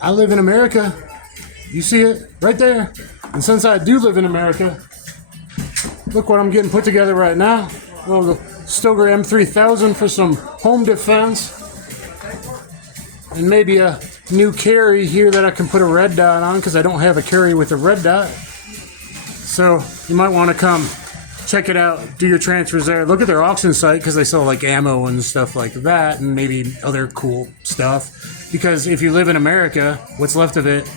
I live in America. You see it right there. And since I do live in America, look what I'm getting put together right now. A little Stoeger M3000 for some home defense. And maybe a new carry here that I can put a red dot on because I don't have a carry with a red dot. So you might want to come check it out, do your transfers there. Look at their auction site because they sell like ammo and stuff like that and maybe other cool stuff. Because if you live in America, what's left of it